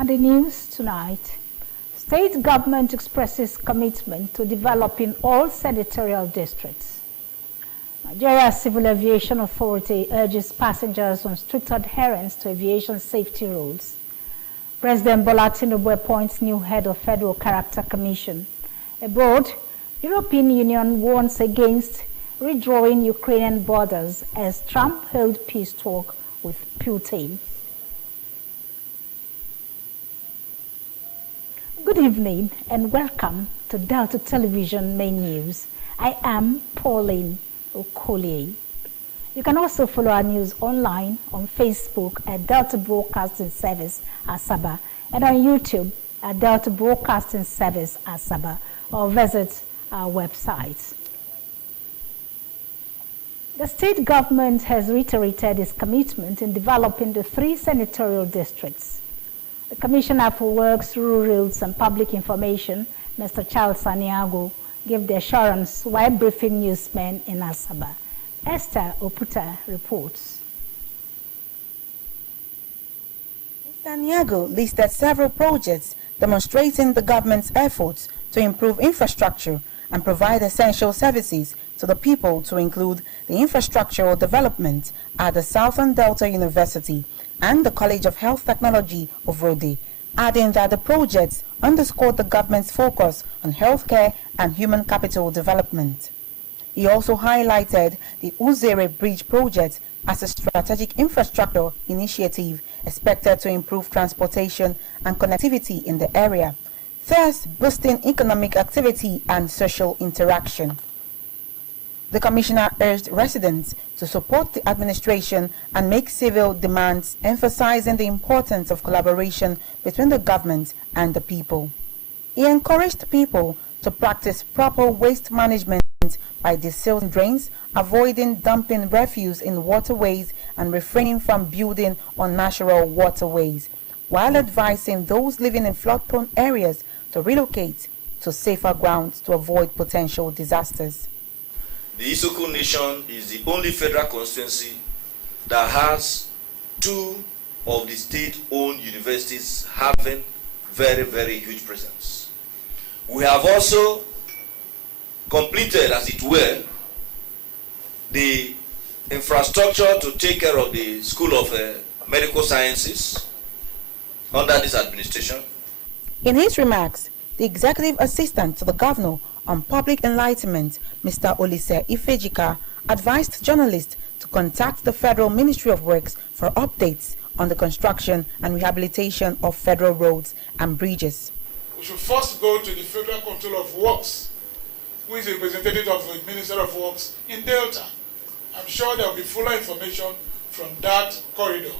And the news tonight, state government expresses commitment to developing all senatorial districts. Nigeria Civil Aviation Authority urges passengers on strict adherence to aviation safety rules. President Bola Tinubu appoints new head of Federal Character Commission. Abroad, European Union warns against redrawing Ukrainian borders as Trump held peace talk with Putin. Good evening and welcome to Delta Television Main News. I am Pauline Okolie. You can also follow our news online on Facebook at Delta Broadcasting Service Asaba and on YouTube at Delta Broadcasting Service Asaba, or visit our website. The state government has reiterated its commitment in developing the 3 senatorial districts. The Commissioner for Works, Rural Roads and Public Information, Mr. Charles Aniago, gave the assurance while briefing newsmen in Asaba. Esther Oputa reports. Mr. Aniago listed several projects demonstrating the government's efforts to improve infrastructure and provide essential services to the people, to include the infrastructural development at the Southern Delta University and the College of Health Technology of Rode, adding that the projects underscored the government's focus on healthcare and human capital development. He also highlighted the Uzere Bridge project as a strategic infrastructure initiative expected to improve transportation and connectivity in the area, thus boosting economic activity and social interaction. The Commissioner urged residents to support the administration and make civil demands, emphasizing the importance of collaboration between the government and the people. He encouraged people to practice proper waste management by desilting drains, avoiding dumping refuse in waterways, and refraining from building on natural waterways, while advising those living in flood-prone areas to relocate to safer grounds to avoid potential disasters. The Isoko Nation is the only federal constituency that has 2 of the state-owned universities having very, very huge presence. We have also completed, as it were, the infrastructure to take care of the School of Medical Sciences under this administration. In his remarks, the Executive Assistant to the Governor on Public Enlightenment, Mr. Olise Ifejika, advised journalists to contact the Federal Ministry of Works for updates on the construction and rehabilitation of federal roads and bridges. We should first go to the Federal Controller of Works, who is a representative of the Minister of Works in Delta. I'm sure there will be fuller information from that corridor.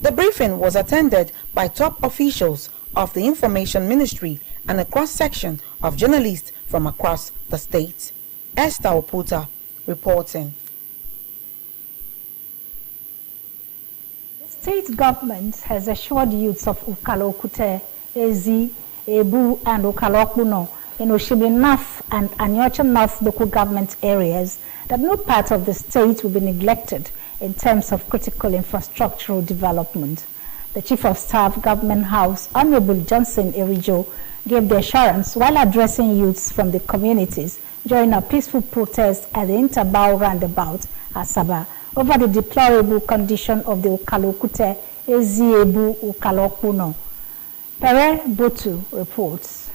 The briefing was attended by top officials of the Information Ministry and a cross-section of journalists from across the state. Esther Oputa reporting. The state government has assured youths of Ukalo-Okute, Ezi, Ebu and Ukalo-Okpuno in Oshimili North and Anyocha North local government areas that no part of the state will be neglected in terms of critical infrastructural development. The Chief of Staff, Government House, Honorable Johnson Erijo, gave the assurance while addressing youths from the communities during a peaceful protest at the Interbao roundabout, Asaba, over the deplorable condition of the Ukalo-Okute, Ezi-Ebu Ukalo-Okpuno. Pere Botu reports.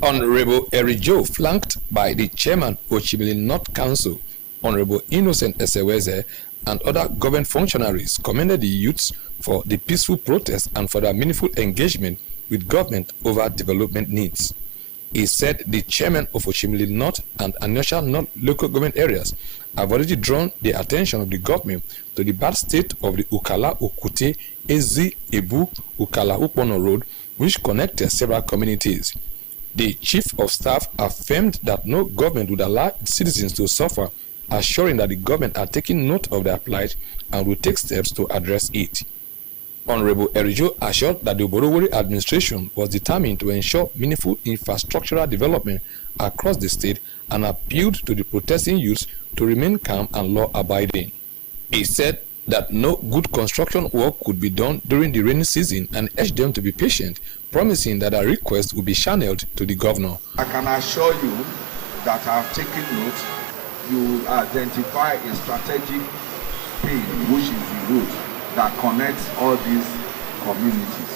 Honorable Erijo, flanked by the Chairman of Oshimili North Council, Honorable Innocent Eseweze, and other government functionaries, commended the youths for the peaceful protest and for their meaningful engagement with government over development needs. He said the chairman of Oshimili North and Anyocha North local government areas have already drawn the attention of the government to the bad state of the Ukalo-Okute Ezi-Ebu Ukalo-Okpuno road, which connected several communities. The Chief of Staff affirmed that no government would allow its citizens to suffer, assuring that the government are taking note of their plight and will take steps to address it. Honorable Erijo assured that the Oborowori administration was determined to ensure meaningful infrastructural development across the state and appealed to the protesting youths to remain calm and law-abiding. He said that no good construction work could be done during the rainy season and urged them to be patient, promising that a request will be channeled to the governor. I can assure you that I have taken note. You identify a strategic thing, which is the route that connects all these communities.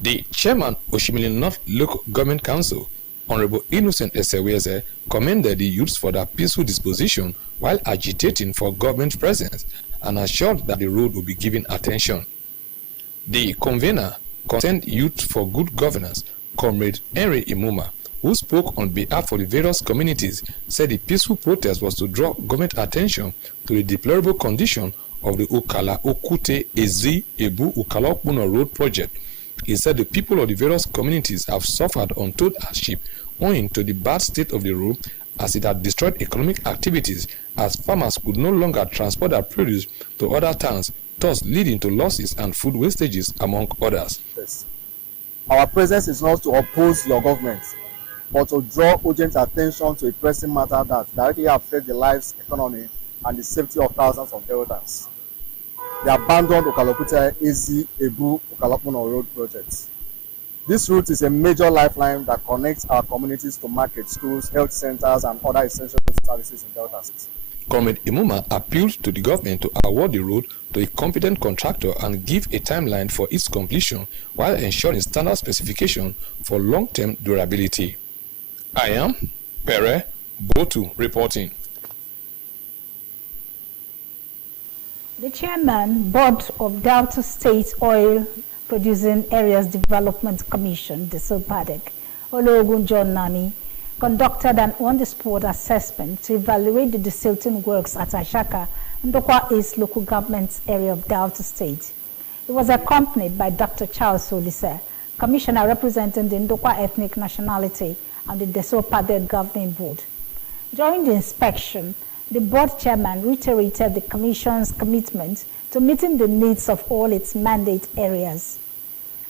The chairman of Oshimili North Local Government Council, Honorable Innocent Eseweze, commended the youths for their peaceful disposition while agitating for government presence and assured that the road will be given attention. The convener, Concerned Youth for Good Governance, Comrade Henry Imuma, who spoke on behalf of the various communities, said the peaceful protest was to draw government attention to the deplorable condition of the Ukala Okute Ezi Ebu Ukalokpuno Road project. He said the people of the various communities have suffered untold hardship owing to the bad state of the road, as it had destroyed economic activities, as farmers could no longer transport their produce to other towns, thus leading to losses and food wastages, among others. Yes. Our presence is not to oppose your government, but to draw urgent attention to a pressing matter that directly affects the lives, economy, and the safety of thousands of Deltans. The abandoned Okalokute Ezi Ebu Ukalokpuno Road project. This route is a major lifeline that connects our communities to markets, schools, health centers, and other essential services in Delta State. Comrade Imuma appealed to the government to award the road to a competent contractor and give a timeline for its completion while ensuring standard specification for long-term durability. I am Pere Botu reporting. The chairman, Board of Delta State Oil Producing Areas Development Commission, the SOPADEC, Ologun John Nani, conducted an on-the-spot assessment to evaluate the desilting works at Ashaka, Ndokwa East local government area of Delta State. It was accompanied by Dr. Charles Solise, commissioner representing the Ndokwa ethnic nationality and the DESOPADEC governing board. During the inspection, the board chairman reiterated the commission's commitment to meeting the needs of all its mandate areas.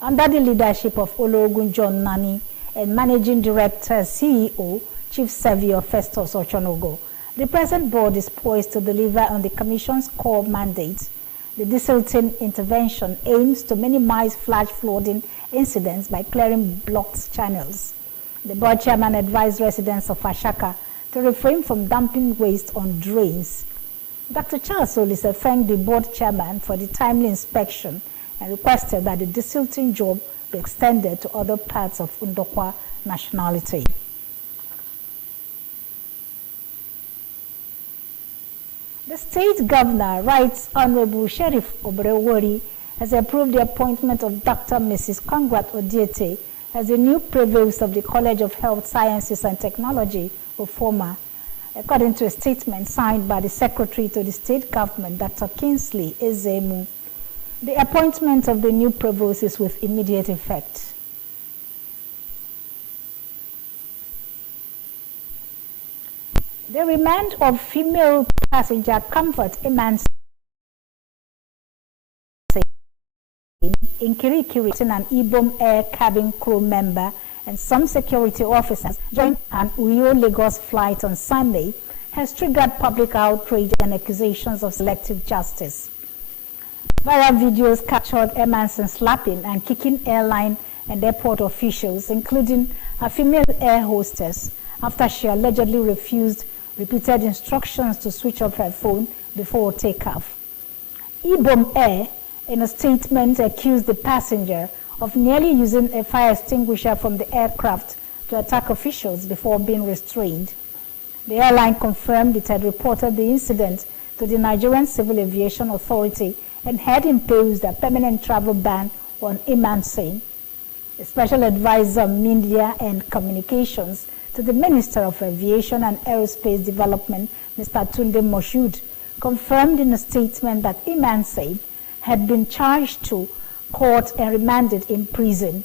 Under the leadership of Ologun John Nani and Managing Director CEO Chief Saviour Festus Ochonogo, the present board is poised to deliver on the commission's core mandate. The desilting intervention aims to minimize flash flooding incidents by clearing blocked channels. The board chairman advised residents of Ashaka to refrain from dumping waste on drains. Dr. Charles Solise thanked the board chairman for the timely inspection and requested that the desilting job be extended to other parts of Ndokwa nationality. The state governor, Right Honorable Sheriff Obrewori, has approved the appointment of Dr. Mrs. Kongrat Odiete as the new provost of the College of Health Sciences and Technology, Ofoma, according to a statement signed by the Secretary to the State Government, Dr. Kingsley Ezemu. The appointment of the new provost is with immediate effect. The remand of female passenger Comfort Emancipation in Kirikiri, an Ibom Air cabin crew member and some security officers joined an Uyo Lagos flight on Sunday has triggered public outrage and accusations of selective justice. Viral videos captured Emanson slapping and kicking airline and airport officials, including a female air hostess, after she allegedly refused repeated instructions to switch off her phone before takeoff. Ibom Air, in a statement, accused the passenger of nearly using a fire extinguisher from the aircraft to attack officials before being restrained. The airline confirmed it had reported the incident to the Nigerian Civil Aviation Authority and had imposed a permanent travel ban on Emanson. A special advisor on media and communications to the Minister of Aviation and Aerospace Development, Mr. Tunde Moshood, confirmed in a statement that Emanson had been charged to court and remanded in prison.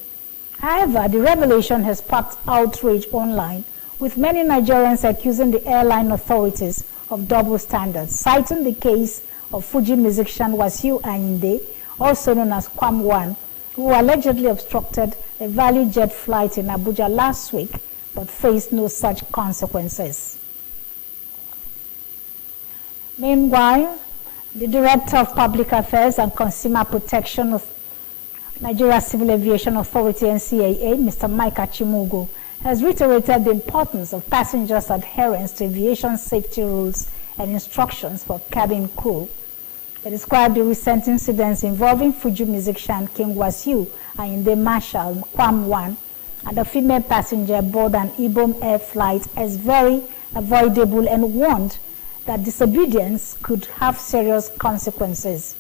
However, the revelation has sparked outrage online, with many Nigerians accusing the airline authorities of double standards, citing the case of Fuji musician Wasiu Ayinde, also known as Kwam1, who allegedly obstructed a value jet flight in Abuja last week, but faced no such consequences. Meanwhile, The Director of Public Affairs and Consumer Protection of Nigeria Civil Aviation Authority, NCAA, Mr. Mike Achimugu, has reiterated the importance of passengers' adherence to aviation safety rules and instructions for cabin crew. He described the recent incidents involving Fuji musician King Wasiu and Inde Marshal Kwam-Wan and a female passenger aboard an Ibom Air flight as very avoidable and warned that disobedience could have serious consequences.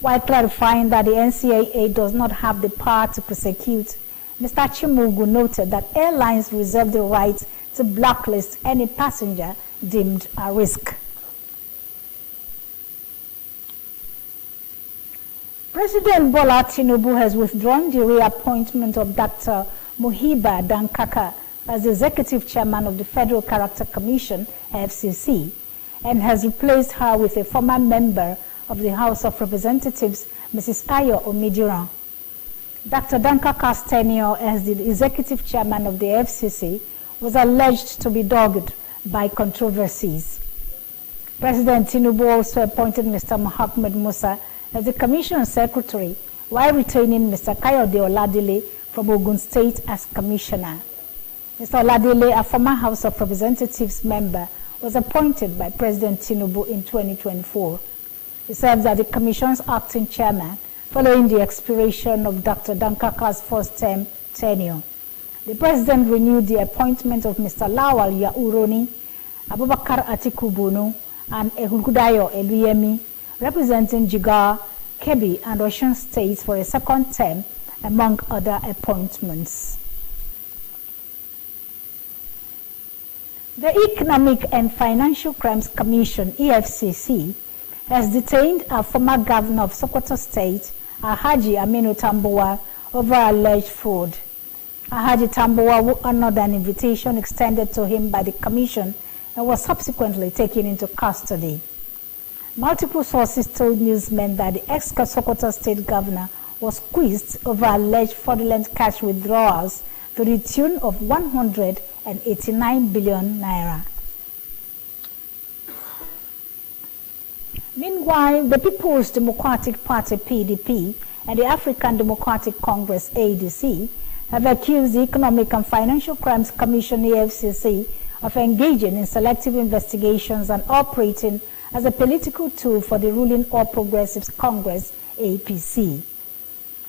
While clarifying that the NCAA does not have the power to prosecute, Mr. Chimugu noted that airlines reserve the right to blacklist any passenger deemed a risk. President Bola Tinubu has withdrawn the reappointment of Dr. Muhiba Dankaka as the Executive Chairman of the Federal Character Commission, FCC, and has replaced her with a former member of the House of Representatives, Mrs. Ayo Omidiran. Dr. Dankaka's tenure as the Executive Chairman of the FCC was alleged to be dogged by controversies. President Tinubu also appointed Mr. Mohammed Musa as the Commission Secretary, while retaining Mr. Kayode Oladile from Ogun State as Commissioner. Mr. Oladile, a former House of Representatives member, was appointed by President Tinubu in 2024. He serves as the Commission's acting chairman following the expiration of Dr. Dankaka's first-term tenure. The President renewed the appointment of Mr. Lawal Yauroni, Abubakar Atiku Bunu, and Ehuludayo Eluyemi, representing Jigawa, Kebbi, and Osun states for a second term, among other appointments. The Economic and Financial Crimes Commission, EFCC, has detained a former governor of Sokoto State, Alhaji Aminu Tambuwal, over alleged fraud. Alhaji Tambuwal, who honored an invitation extended to him by the commission, and was subsequently taken into custody. Multiple sources told newsmen that the ex-Sokoto State governor was squeezed over alleged fraudulent cash withdrawals to the tune of 189 billion naira. Meanwhile, the People's Democratic Party, PDP, and the African Democratic Congress, ADC, have accused the Economic and Financial Crimes Commission, EFCC, of engaging in selective investigations and operating as a political tool for the ruling All Progressives Congress, APC.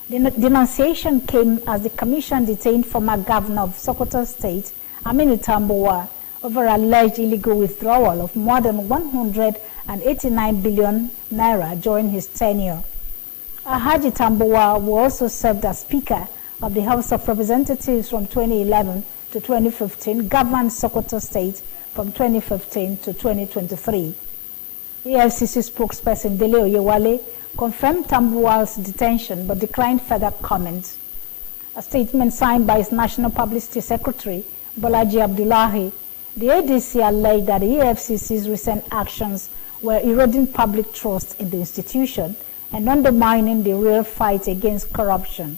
The denunciation came as the commission detained former governor of Sokoto State, Aminu Tambuwal, over alleged illegal withdrawal of more than 189 billion naira during his tenure. Alhaji Tambuwal, who also served as Speaker of the House of Representatives from 2011 to 2015, governed Sokoto State from 2015 to 2023. EFCC spokesperson Dele Oyewale confirmed Tambuwal's detention but declined further comment. A statement signed by his National Publicity Secretary, Bolaji Abdullahi, the ADC alleged that the EFCC's recent actions were eroding public trust in the institution and undermining the real fight against corruption.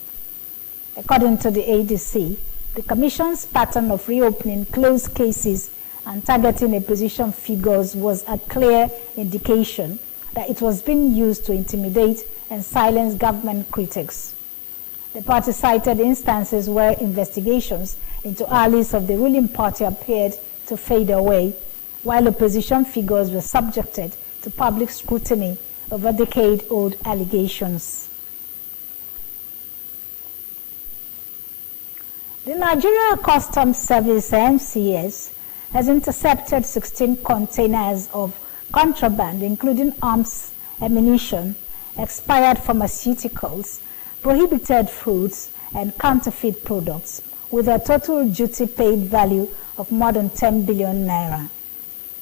According to the ADC, the Commission's pattern of reopening closed cases and targeting opposition figures was a clear indication that it was being used to intimidate and silence government critics. The party cited instances where investigations into allies of the ruling party appeared to fade away, while opposition figures were subjected to public scrutiny over decade-old allegations. The Nigeria Customs Service, NCS, has intercepted 16 containers of contraband, including arms, ammunition, expired pharmaceuticals, prohibited fruits, and counterfeit products, with a total duty paid value of more than 10 billion naira.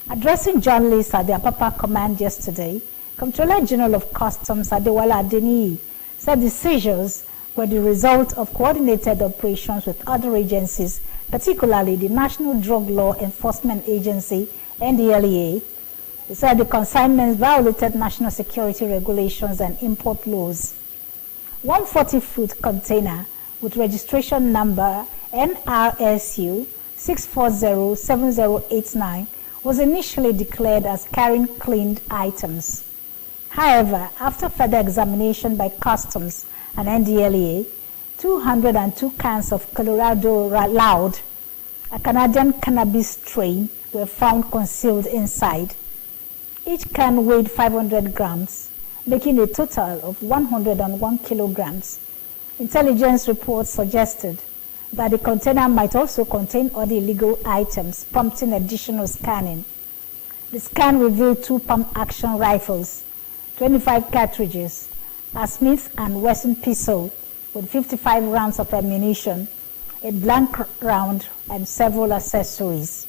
Addressing journalists at the Apapa Command yesterday, Comptroller General of Customs Adewale Adeniyi said the seizures were the result of coordinated operations with other agencies, particularly the National Drug Law Enforcement Agency, NDLEA. He said the consignments violated national security regulations and import laws. 140-foot container with registration number NRSU 6407089 was initially declared as carrying cleaned items. However, after further examination by Customs and NDLEA, 202 cans of Colorado Loud, a Canadian cannabis strain, were found concealed inside. Each can weighed 500 grams, making a total of 101 kilograms. Intelligence reports suggested that the container might also contain other illegal items, prompting additional scanning. The scan revealed 2 pump-action rifles, 25 cartridges, a Smith & Wesson pistol with 55 rounds of ammunition, a blank round, and several accessories.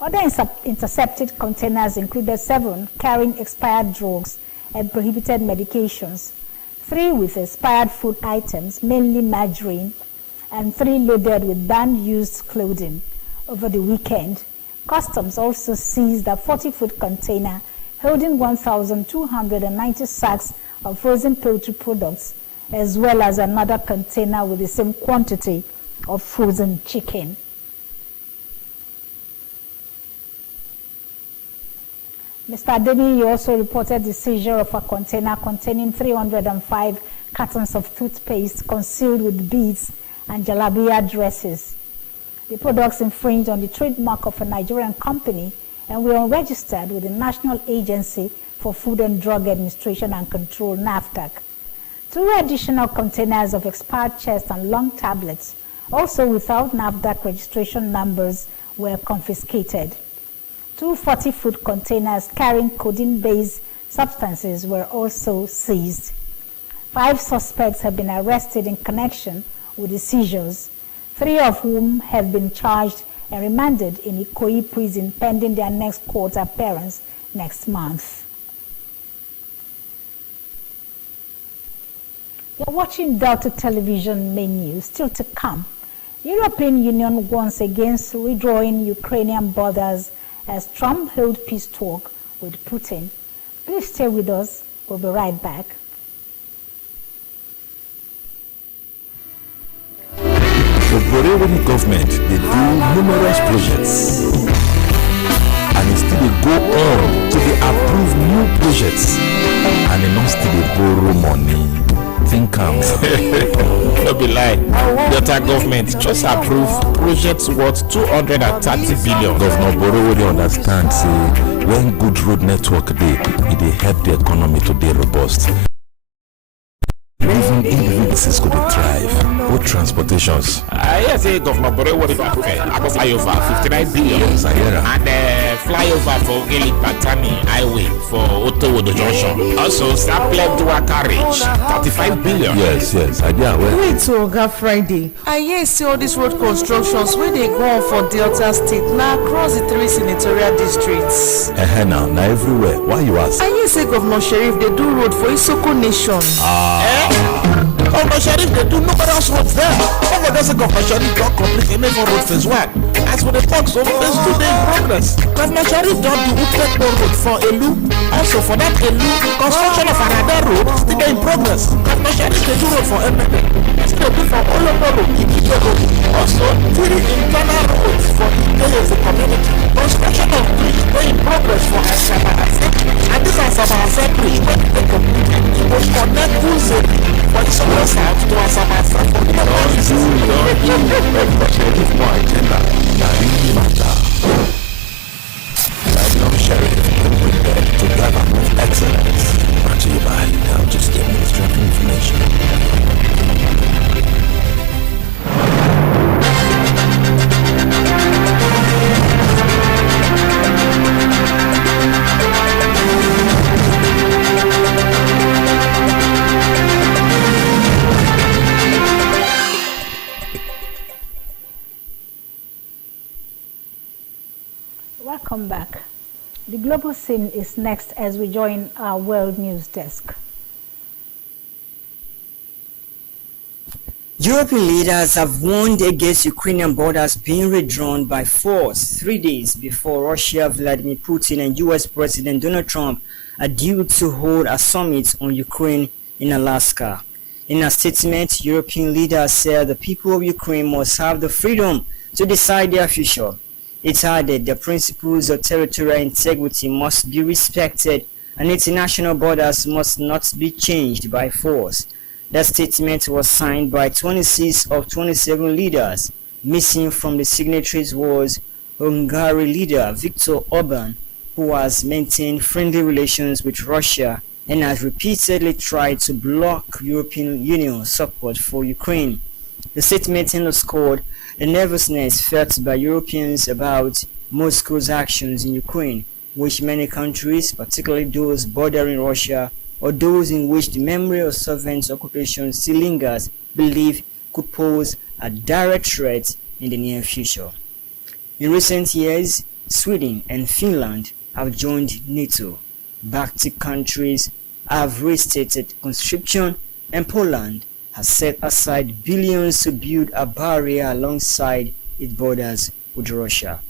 Other intercepted containers included 7 carrying expired drugs and prohibited medications, 3 with expired food items, mainly margarine, and 3 loaded with banned used clothing. Over the weekend, Customs also seized a 40-foot container holding 1,290 sacks of frozen poultry products, as well as another container with the same quantity of frozen chicken. Mr. Ademi also reported the seizure of a container containing 305 cartons of toothpaste concealed with beads and jalabia dresses. The products infringed on the trademark of a Nigerian company and were unregistered with the National Agency for Food and Drug Administration and Control, NAFDAC. 2 additional containers of expired chest and lung tablets, also without NAFDAC registration numbers, were confiscated. 2 40-foot containers carrying codeine-based substances were also seized. 5 suspects have been arrested in connection with the seizures, 3 of whom have been charged and remanded in Ikoyi prison pending their next court appearance next month. You're watching Delta Television main news. Still to come, European Union once again redrawing Ukrainian borders as Trump held peace talk with Putin. Please stay with us. We'll be right back. The Borrowing government, they do numerous projects, and it still go on to approve new projects, and it not still borrow money. Think no be lie. Delta government just approve projects worth 230 billion. Governor Boro will understand, say, when good road network they help the economy to be robust. Even individuals could thrive. Both transportations. Yes, Governor Boro will approve flyover 59 billion and flyover for Geli Patani Highway for Otowodo Junction. Also, Saplet Dua Carriage 35 billion. Yes, I did. Wait till Oga Friday. I hear see all these road constructions where they go on for Delta State now across the 3 senatorial districts. Now everywhere. Why you ask? I hear say Governor Sheriff they do road for Isoko Nation. Governor Sheriff they do nobody else roads there. Governor doesn't Governor Sheriff don't complete the road phase 1. As for the talks of phase 2 they in progress. Governor Sheriff don't do Utrecht road for Elu. Also for that Elu, construction of another road still in progress. Governor Sheriff they do road for Emene. Still do for Olobo road, Ikike road. Also 3 internal roads for Ikike as a community. Construction of bridge they in progress for Asaba Asset. And this Asaba Asset bridge when they completed, it will connect Uzeri for the southern side to Asaba Asset for the Governor Sheriff more agenda. Really matter. Governor Sheriff to govern with excellence. Brought to you by now just the Ministry of Information. Welcome back. The global scene is next as we join our world news desk. European leaders have warned against Ukrainian borders being redrawn by force 3 days before Russia Vladimir Putin and US President Donald Trump are due to hold a summit on Ukraine in Alaska. In a statement, European leaders said the people of Ukraine must have the freedom to decide their future. It added the principles of territorial integrity must be respected and international borders must not be changed by force. That statement was signed by 26 of 27 leaders. Missing from the signatories was Hungary leader Viktor Orban, who has maintained friendly relations with Russia and has repeatedly tried to block European Union support for Ukraine. The statement underscored the nervousness felt by Europeans about Moscow's actions in Ukraine, which many countries, particularly those bordering Russia or those in which the memory of Soviet occupation still lingers, believe could pose a direct threat in the near future. In recent years, Sweden and Finland have joined NATO. Baltic countries have restated conscription, and Poland has set aside billions to build a barrier alongside its borders with Russia.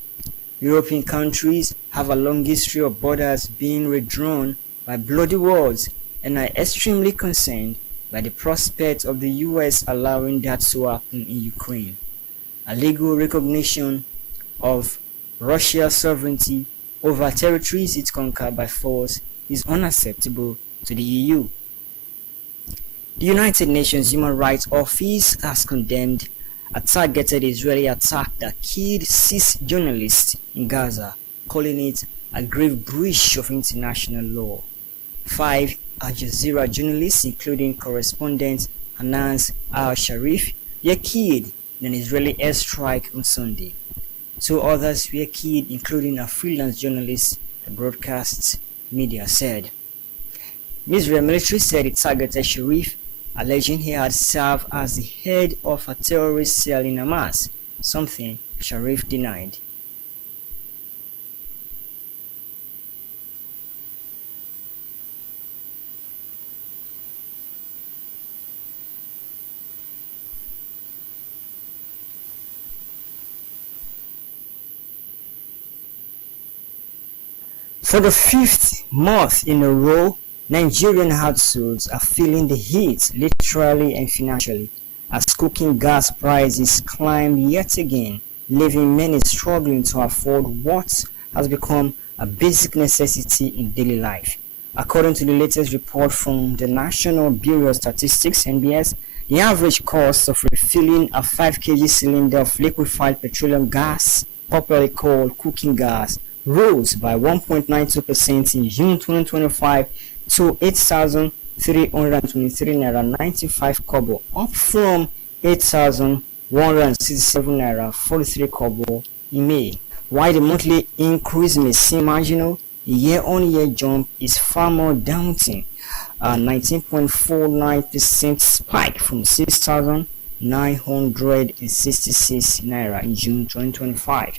European countries have a long history of borders being redrawn by bloody wars and are extremely concerned by the prospect of the US allowing that to happen in Ukraine. A legal recognition of Russia's sovereignty over territories it conquered by force is unacceptable to the EU. The United Nations Human Rights Office has condemned a targeted Israeli attack that killed 6 journalists in Gaza, calling it a grave breach of international law. 5 Al Jazeera journalists, including correspondent Anas al-Sharif, were killed in an Israeli airstrike on Sunday. 2 others were killed, including a freelance journalist, the broadcast media said. Israel military said it targeted Sharif, alleging he had served as the head of a terrorist cell in Hamas, something Sharif denied. For the 5th month in a row, Nigerian households are feeling the heat literally and financially as cooking gas prices climb yet again, leaving many struggling to afford what has become a basic necessity in daily life. According to the latest report from the National Bureau of Statistics (NBS), the average cost of refilling a 5 kg cylinder of liquefied petroleum gas, popularly called cooking gas, rose by 1.92% in June 2025 to 8,323 naira 95 kobo, up from 8,167 naira 43 kobo in May. While the monthly increase may seem marginal, the year-on-year jump is far more daunting, a 19.49% spike from 6,966 naira in June 2025.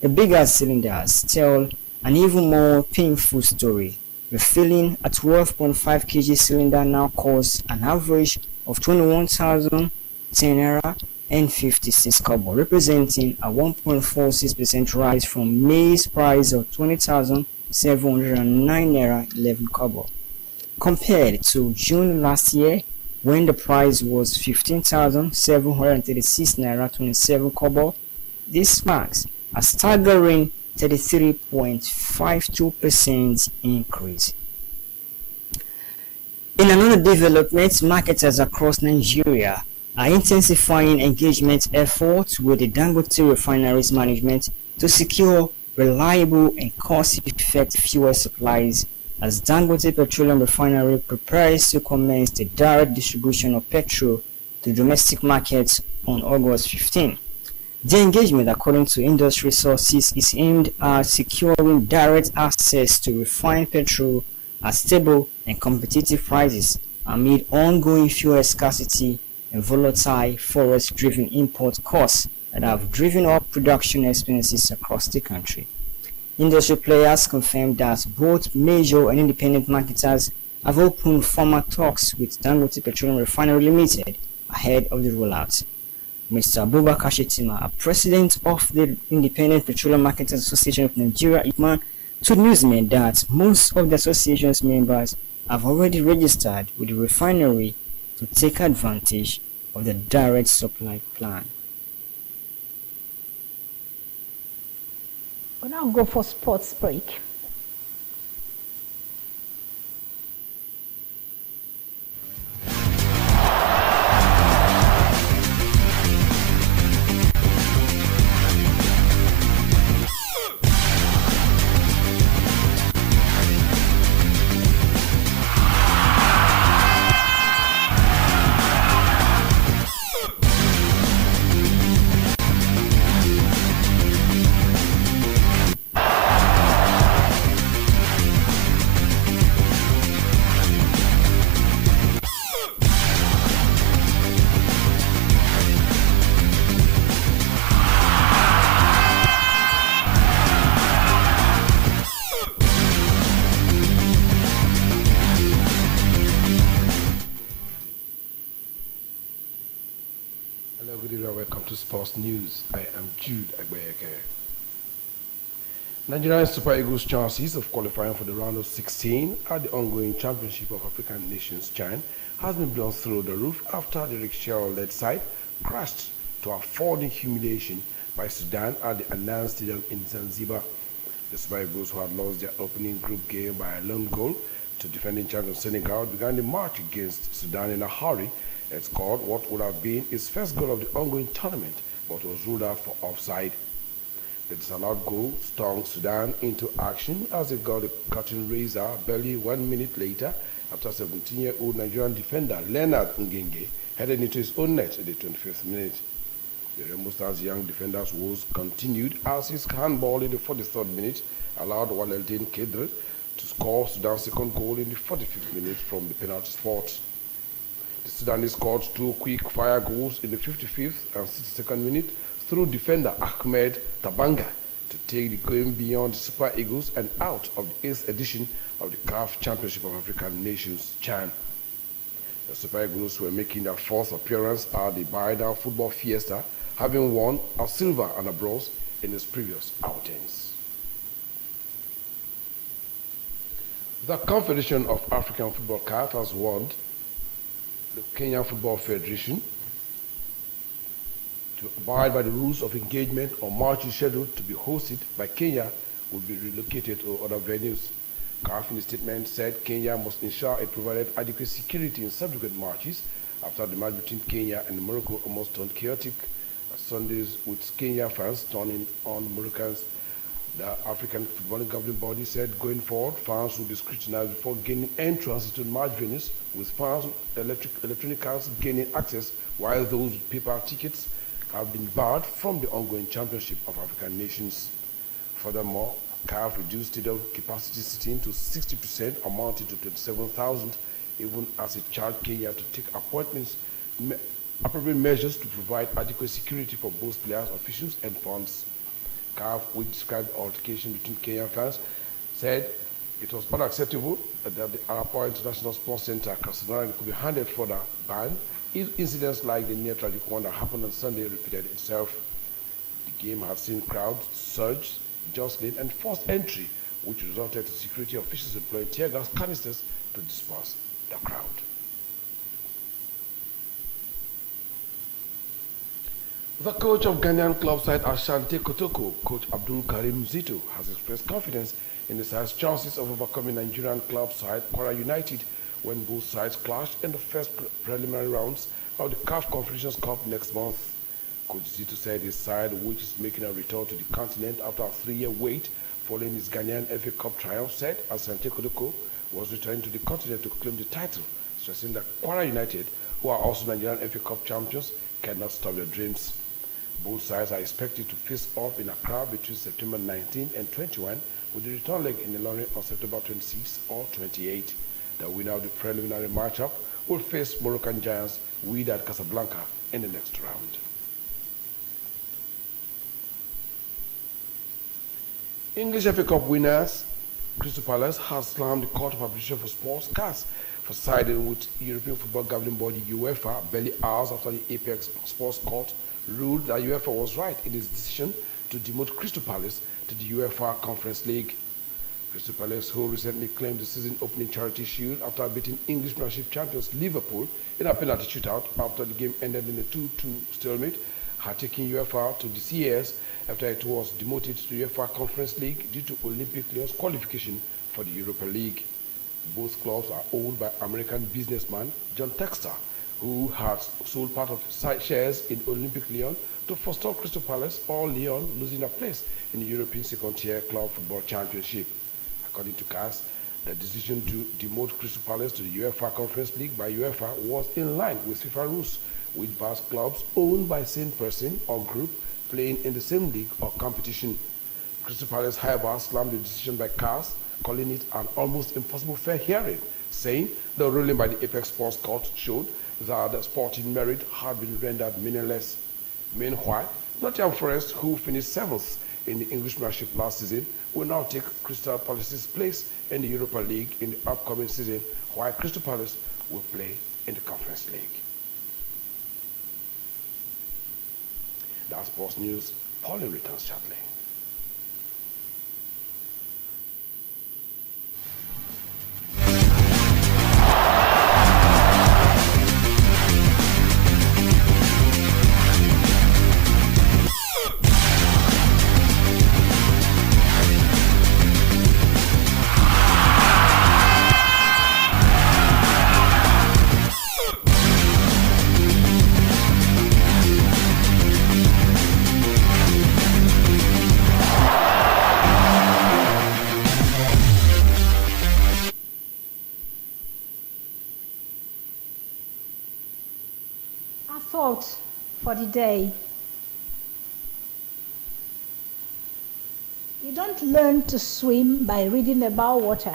The bigger cylinders tell an even more painful story. Refilling a 12.5 kg cylinder now costs an average of 21,010 naira and 56 kobo, representing a 1.46% rise from May's price of 20,709 naira 11 kobo. Compared to June last year, when the price was 15,736 naira 27 kobo, this marks a staggering 33.52% increase. In another development, marketers across Nigeria are intensifying engagement efforts with the Dangote Refinery's management to secure reliable and cost-effective fuel supplies as Dangote Petroleum Refinery prepares to commence the direct distribution of petrol to domestic markets on August 15. The engagement, according to industry sources, is aimed at securing direct access to refined petrol at stable and competitive prices amid ongoing fuel scarcity and volatile forest-driven import costs that have driven up production expenses across the country. Industry players confirmed that both major and independent marketers have opened formal talks with Dangote Petroleum Refinery Limited ahead of the rollout. Mr. Abubakar Shetima, a president of the Independent Petroleum Marketers Association of Nigeria, IPMAN, told newsmen that most of the association's members have already registered with the refinery to take advantage of the direct supply plan. We'll now go for sports break. Hello, good evening, welcome to Sports News. I am Jude Agbayeke. Nigerian Super Eagles' chances of qualifying for the round of 16 at the ongoing Championship of African Nations (CHAN) has been blown through the roof after the Rick Sherrill-led side crashed to affording humiliation by Sudan at the Annan Stadium in Zanzibar. The Super Eagles, who had lost their opening group game by a lone goal to defending champion Senegal, began the match against Sudan in a hurry and scored what would have been his first goal of the ongoing tournament, but was ruled out for offside. The disallowed goal stung Sudan into action as they got a curtain raiser barely 1 minute later after 17-year-old Nigerian defender Leonard Ngenge headed into his own net at the 25th minute. The Rainbow Stars' young defender's woes continued as his handball in the 43rd minute allowed Waleldin Kedr to score Sudan's second goal in the 45th minute from the penalty spot. The Sudanese scored two quick-fire goals in the 55th and 62nd minute through defender Ahmed Tabanga to take the game beyond the Super Eagles and out of the 8th edition of the CAF Championship of African Nations (CHAN). The Super Eagles were making their fourth appearance at the Biennial Football Fiesta, having won a silver and a bronze in its previous outings. The Confederation of African Football (CAF) has warned the Kenyan Football Federation to abide by the rules of engagement or matches scheduled to be hosted by Kenya will be relocated to other venues. CAF in a statement said Kenya must ensure it provided adequate security in subsequent matches after the match between Kenya and Morocco almost turned chaotic Sundays with Kenya fans turning on Moroccans. The African Footballing Governing Body said going forward, fans will be scrutinized before gaining entrance into match venues, with fans with electronic cards gaining access, while those with paper tickets have been barred from the ongoing Championship of African Nations. Furthermore, CAF reduced stadium capacity sitting to 60%, amounting to 27,000, even as it charged Kenya to take appropriate measures to provide adequate security for both players, officials, and funds. CAF, which described the altercation between Kenyan fans, said it was unacceptable that the Arapa International Sports Center, Casanari, could be handed further ban if incidents like the near tragic one that happened on Sunday repeated itself. The game had seen crowds surge, jostling, and forced entry, which resulted in security officials employing tear gas canisters to disperse the crowd. The coach of Ghanaian club side Asante Kotoko, Coach Abdul Karim Zito, has expressed confidence in the side's chances of overcoming Nigerian club side Kwara United when both sides clash in the first preliminary rounds of the CAF Confederations Cup next month. Coach Zito said his side, which is making a return to the continent after a 3-year wait following his Ghanaian FA Cup triumph, said Asante Kotoko was returning to the continent to claim the title, stressing that Kwara United, who are also Nigerian FA Cup champions, cannot stop their dreams. Both sides are expected to face off in Accra between September 19 and 21, with the return leg in Ilorin on September 26 or 28. The winner of the preliminary matchup will face Moroccan giants Wydad Casablanca in the next round. English FA Cup winners Crystal Palace has slammed the Court of Arbitration for Sports (CAS) for siding with European Football Governing Body UEFA barely hours after the Apex Sports Court ruled that UEFA was right in its decision to demote Crystal Palace to the UEFA Conference League. Crystal Palace, who recently claimed the season-opening Charity Shield after beating English Premiership champions Liverpool in a penalty shootout after the game ended in a 2-2 stalemate, had taken UEFA to the CAS after it was demoted to the UEFA Conference League due to Olympic Lyon's qualification for the Europa League. Both clubs are owned by American businessman John Textor, who has sold part of shares in Olympic Lyon to forestall Crystal Palace or Lyon losing a place in the European second-tier club football championship. According to CAS, the decision to demote Crystal Palace to the UEFA Conference League by UEFA was in line with FIFA rules, which bars clubs owned by the same person or group playing in the same league or competition. Crystal Palace, however, slammed the decision by CAS, calling it an almost impossible fair hearing, saying the ruling by the Apex Sports Court showed that the sporting merit had been rendered meaningless. Meanwhile, Nottingham Forest, who finished 7th in the English Premiership last season, will now take Crystal Palace's place in the Europa League in the upcoming season, while Crystal Palace will play in the Conference League. As Sports News, Pauline returns shortly. Thought for the day. You don't learn to swim by reading about water.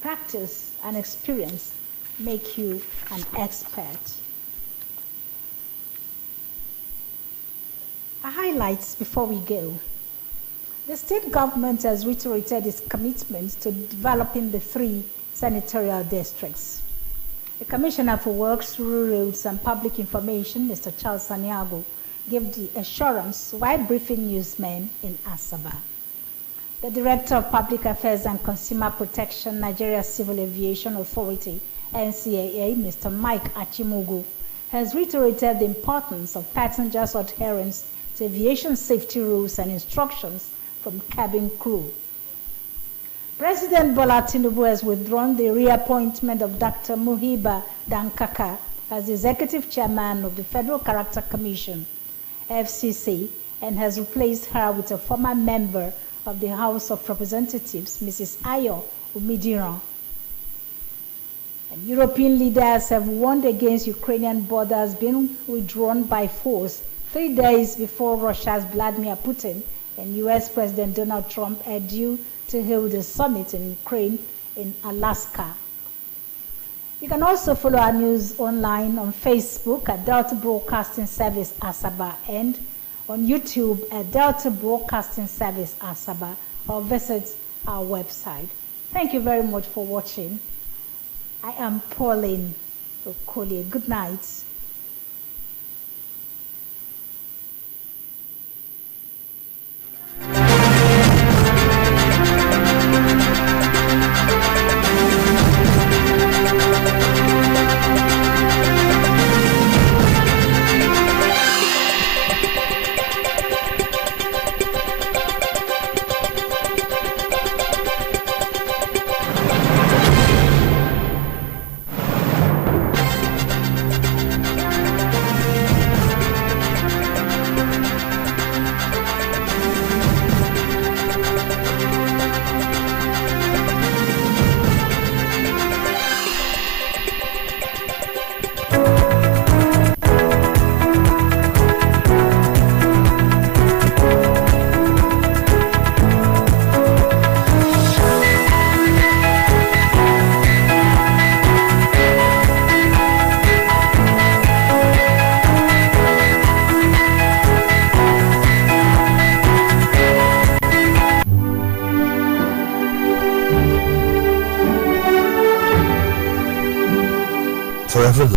Practice and experience make you an expert. Highlights before we go. The state government has reiterated its commitment to developing the 3 senatorial districts. The Commissioner for Works, Rural Roads and Public Information, Mr. Charles Saniago, gave the assurance while briefing newsmen in Asaba. The Director of Public Affairs and Consumer Protection, Nigeria Civil Aviation Authority, NCAA, Mr. Mike Achimogo, has reiterated the importance of passengers' adherence to aviation safety rules and instructions from cabin crew. President Bola Tinubu has withdrawn the reappointment of Dr. Muhiba Dankaka as Executive Chairman of the Federal Character Commission, FCC, and has replaced her with a former member of the House of Representatives, Mrs. Ayo Umidiran. And European leaders have warned against Ukrainian borders being withdrawn by force 3 days before Russia's Vladimir Putin and U.S. President Donald Trump are due to hold a summit in Ukraine in Alaska. You can also follow our news online on Facebook at Delta Broadcasting Service Asaba and on YouTube at Delta Broadcasting Service Asaba, or visit our website. Thank you very much for watching. I am Pauline Okoli. Good night.